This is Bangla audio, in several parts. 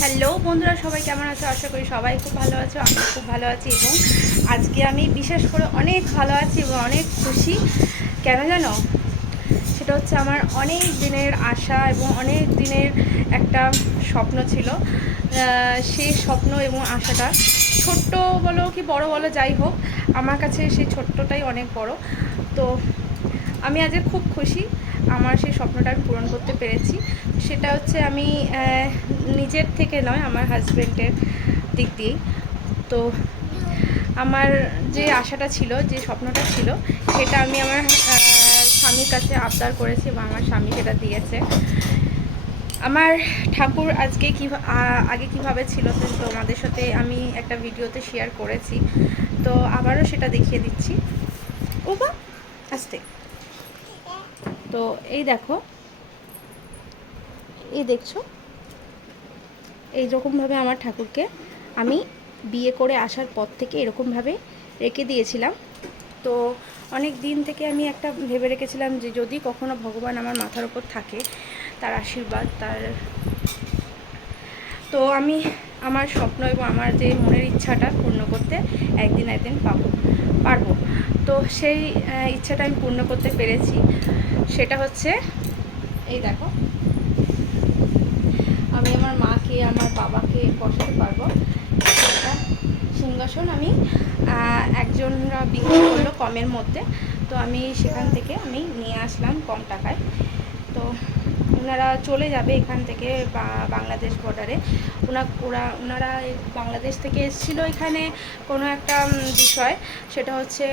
হ্যালো বন্ধুরা, সবাই কেমন আছো? আশা করি সবাই খুব ভালো আছো আমি খুব ভালো আছি এবং আজকে আমি বিশেষ করে অনেক ভালো আছি এবং অনেক খুশি। কেন জানো? সেটা হচ্ছে আমার অনেক দিনের আশা এবং অনেক দিনের একটা স্বপ্ন ছিল। সেই স্বপ্ন এবং আশাটা ছোট্ট বলো কি বড় বলো যাই হোক, আমার কাছে সেই ছোট্টটাই অনেক বড়। তো আমি আজকে খুব খুশি, আমার সেই স্বপ্নটা আমি পূরণ করতে পেরেছি। সেটা হচ্ছে আমি নিজের থেকে নয়, আমার হাজব্যান্ডের দিক দিয়েই তো আমার যে আশাটা ছিল, যে স্বপ্নটা ছিল, সেটা আমি আমার স্বামীর কাছে আবদার করেছি এবং আমার স্বামী সেটা দিয়েছে। আমার ঠাকুর আজকে কী আগে কীভাবে ছিল তো তোমাদের সাথে আমি একটা ভিডিওতে শেয়ার করেছি। তো আবারও সেটা দেখিয়ে দিচ্ছি। ও বা আস্তে। তো এই দেখো, এই দেখছ? এই রকমভাবে আমার ঠাকুরকে আমি বিয়ে করে আসার পর থেকে এরকমভাবে রেখে দিয়েছিলাম। তো অনেক দিন থেকে আমি একটা ভেবে রেখেছিলাম যে যদি কখনো ভগবান আমার মাথার ওপর থাকে, তার আশীর্বাদ, তার তো আমি আমার স্বপ্ন এবং আমার যে মনের ইচ্ছাটা পূর্ণ করতে একদিন একদিন পাবো, পারব। তো সেই ইচ্ছাটা আমি পূর্ণ করতে পেরেছি। সেটা হচ্ছে এই দেখো। আমি আমার মাকে, আমার বাবাকে বসাতে পারব। একটা সিংহাসন আমি একজনরা বিক্রি করল কমের মধ্যে। তো আমি সেখান থেকে আমি নিয়ে আসলাম কম টাকায়। তো ওনারা চলে যাবে এখান থেকে বাংলাদেশ বর্ডারে ওনা, ওরা, ওনারা বাংলাদেশ থেকে এসেছিল এখানে কোনো একটা বিষয়। সেটা হচ্ছে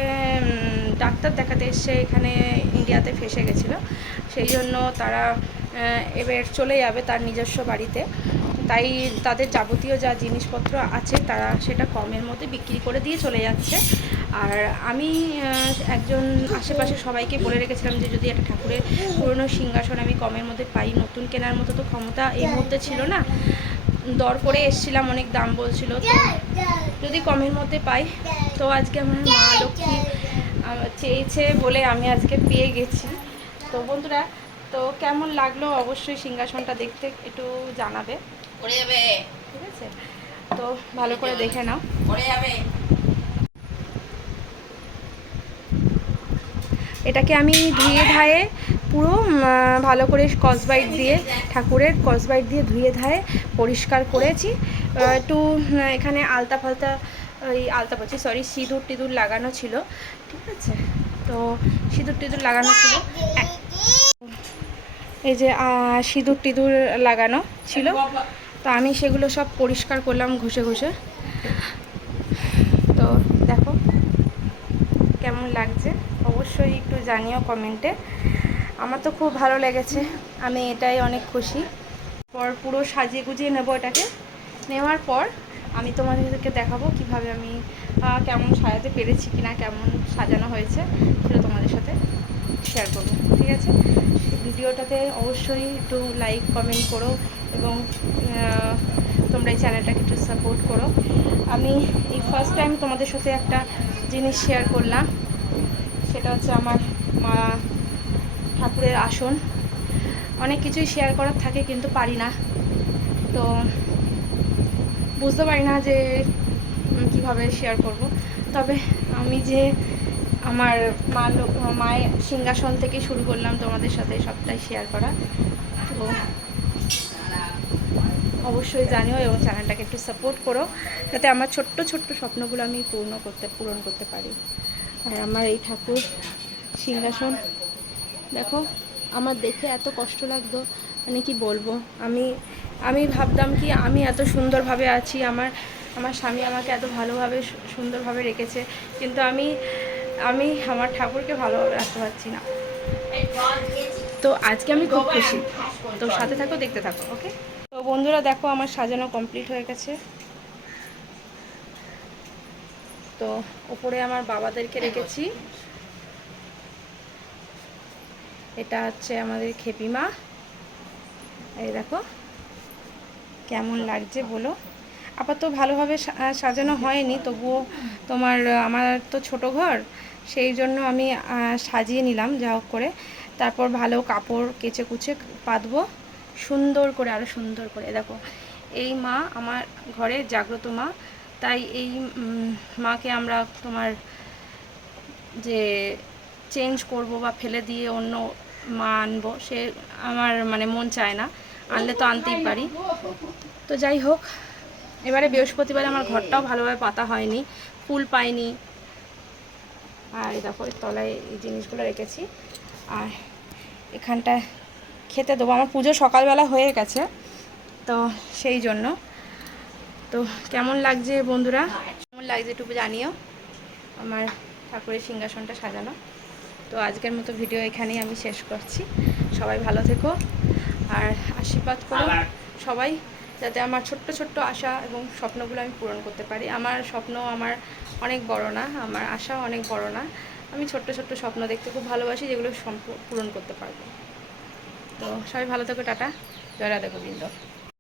ডাক্তার দেখাতে এসছে এখানে ইন্ডিয়াতে ফেসে গেছিল। সেই জন্য তারা এবার চলে যাবে তার নিজস্ব বাড়িতে। তাই তাদের যাবতীয় যা জিনিসপত্র আছে তারা সেটা কমের মধ্যে বিক্রি করে দিয়ে চলে যাচ্ছে। আর আমি একজন আশেপাশে সবাইকে বলে রেখেছিলাম যে যদি একটা ঠাকুরের পুরনো সিংহাসন আমি কমের মধ্যে পাই, নতুন কেনার মতো তো ক্ষমতা এই মুহূর্তে ছিল না। দর করে এসছিলাম, অনেক দাম বলছিল। তো যদি কমের মধ্যে পাই, তো আজকে আমার মা লক্ষ্মী চেয়েছে বলে আমি আজকে পেয়ে গেছি। তো বন্ধুরা তো কেমন লাগল অবশ্যই সিংহাসনটা দেখতে একটু জানাবে। ঠিক আছে? তো ভালো করে দেখে নাও। এটাকে আমি ধুয়ে ধায়ে পুরো ভালো করে কসবাইট দিয়ে ঠাকুরের কসবাইট দিয়ে ধুয়ে ধায়ে পরিষ্কার করেছি। একটু এখানে আলতা ফালতা ওই আলতা বলছি সরি সিঁদুর টিঁদুর লাগানো ছিল, ঠিক আছে? তো সিঁদুর টিঁদুর লাগানো ছিল। এই যে সিঁদুর টিঁদুর লাগানো ছিল। তো আমি সেগুলো সব পরিষ্কার করলাম ঘষে ঘষে। তো দেখো, কেমন লাগছে? অবশ্যই একটু জানিও কমেন্টে। আমার তো খুব ভালো লেগেছে। আমি এটাই অনেক খুশি। পর পুরো সাজিয়ে গুজিয়ে নেব এটাকে। নেওয়ার পর আমি তোমাদেরকে দেখাবো কীভাবে আমি কেমন সাজাতে পেরেছি কিনা, কেমন সাজানো হয়েছে, সেটা তোমাদের সাথে শেয়ার করব, ঠিক আছে? ভিডিওটাতে অবশ্যই একটু লাইক কমেন্ট করো এবং তোমরা এই চ্যানেলটাকে একটু সাপোর্ট করো। আমি এই ফার্স্ট টাইম তোমাদের সাথে একটা জিনিস শেয়ার করলাম, সেটা হচ্ছে আমার মা ঠাকুরের আসন। অনেক কিছুই শেয়ার করার থাকে কিন্তু পারি না। তো বুঝতে পারি না যে কীভাবে শেয়ার করব। তবে আমি যে আমার মা মায়ের সিংহাসন থেকে শুরু করলাম তোমাদের সাথে সবটাই শেয়ার করা। তো অবশ্যই জানিও এবং চ্যানেলটাকে একটু সাপোর্ট করো, যাতে আমার ছোট্ট ছোট্ট স্বপ্নগুলো আমি পূর্ণ করতে, পূরণ করতে পারি। আর আমার এই ঠাকুর সিংহাসন, দেখো, আমার দেখে এত কষ্ট লাগতো মানে কি বলব? আমি আমি ভাবতাম কি আমি এত সুন্দরভাবে আছি, আমার আমার স্বামী আমাকে এত ভালোভাবে সুন্দরভাবে রেখেছে, কিন্তু আমি আমি আমার ঠাকুরকে ভালোভাবে রাখতে পারছি না। তো আজকে আমি খুব খুশি। তো সাথে থাকো, দেখতে থাকো, ওকে? তো বন্ধুরা দেখো, আমার সাজানো কমপ্লিট হয়ে গেছে। তো ওপরে আমার বাবাদেরকে রেখেছি। এটা হচ্ছে আমাদের খেপিমা। এই দেখো। কেমন লাগছে বলো? আপাতত ভালোভাবে সাজানো হয়নি, তবুও তোমার আমার তো ছোট ঘর, সেই জন্য আমি সাজিয়ে নিলাম যা হোক করে। তারপর ভালো কাপড় কেচে কুচে পাতবো, সুন্দর করে আরও সুন্দর করে। দেখো, এই মা আমার ঘরে জাগ্রত মা, তাই এই মাকে আমরা তোমার যে চেঞ্জ করব বা ফেলে দিয়ে অন্য মা আনব, সে আমার মানে মন চায় না। আনলে তো আনতেই পারি। তো যাই হোক, এবারে বৃহস্পতিবার আমার ঘরটাও ভালোভাবে পাতা হয়নি, ফুল পাইনি। আর দেখো তলায় এই জিনিসগুলো রেখেছি। আর এখানটায় খেতে দেবো। আমার পুজো সকালবেলা হয়ে গেছে, তো সেই জন্য। তো কেমন লাগছে বন্ধুরা? কেমন লাগছে একটু জানিও। আমার ঠাকুরের সিংহাসনটা সাজানো। তো আজকের মতো ভিডিও এখানেই আমি শেষ করছি। সবাই ভালো থেকো। আর আশীর্বাদ করো সবাই যাতে আমার ছোট্ট ছোট্ট আশা এবং স্বপ্নগুলো আমি পূরণ করতে পারি। আমার স্বপ্ন আমার অনেক বড় না আমার আশা অনেক বড় না। আমি ছোট্ট ছোট্ট স্বপ্ন দেখতে খুব ভালোবাসি যেগুলো পূরণ করতে পারব। তো সবাই ভালো থেকো টাটা। জয় রাধা গোবিন্দ।